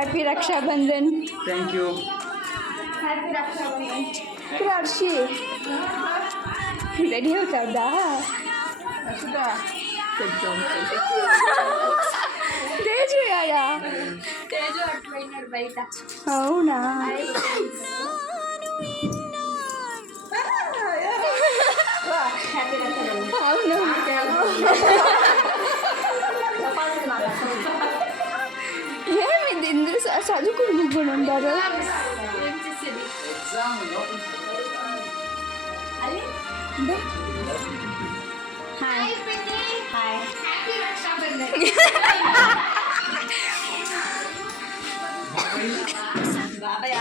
హ్యాపీ Rakshabandhan. Thank you. Happy Rakshabandhan. Harshi ready అవుతాడా? తేజు యాడా? తేజు అట్లయినాడు బయట. అవునా? అవును. ఏమైంది ఇంద్ర చదువుకుని కూడా ఉంటారు. హాయ్ పిన్ని. హాయ్. హ్యాపీ రక్షాబంధన్. బాబాయ్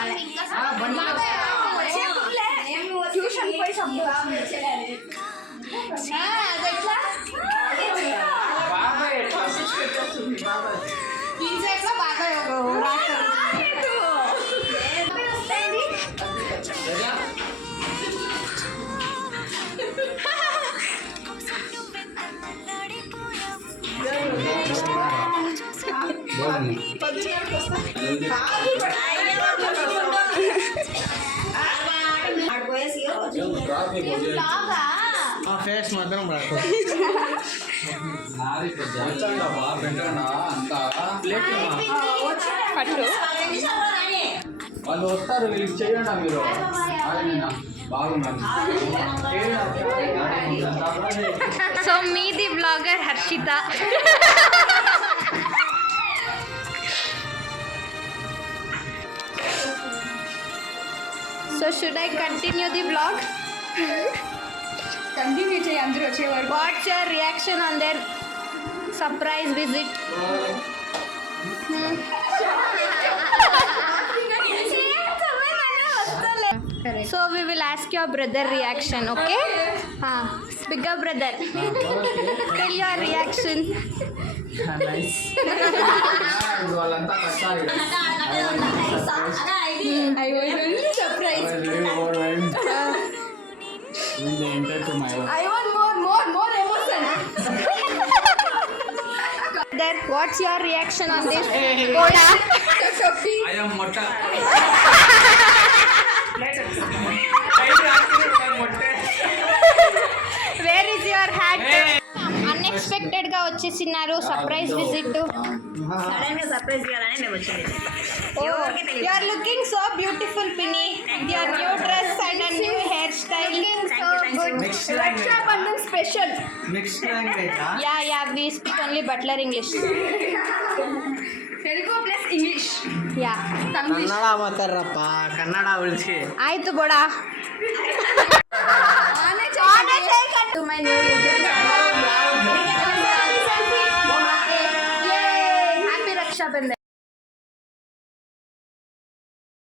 ట్యూషన్ పోయి ఇన్సైట్లో బాబాయ్ ఫేస్ మాత్రం పట్టు వాళ్ళు వస్తారు, వీళ్ళకి చేయండి మీరు. సో మీది blogger Harshita. So should I continue the blog? Continue చేయి అందరూ వచ్చేవారు. What's your reaction on their surprise visit? So we will ask your brother reaction, okay? Bigger brother. Tell your reaction. వాళ్ళంతా కష్టాలు. I was only surprised. I want more emotion. Brother, what's your reaction on this? Koda. I am Motta. Where is your hat? Unexpected గా వచ్చేసినారు. Surprise visit. Sudden గా surprise చేయాలని మేము వచ్చింది. You are looking so beautiful, Pinny. Your new dress and a new hairstyle. Looking so good. Rakshabandhan special. Mixed language. Yeah. We speak only Butler English. Telugu plus English. Yeah. Kannada ಮಾತಾಡ್ರಪ್ಪ, ಕನ್ನಡ ಉಳಿಸಿ. ಆಯ್ತು ಬೋಡ. To my new YouTube channel.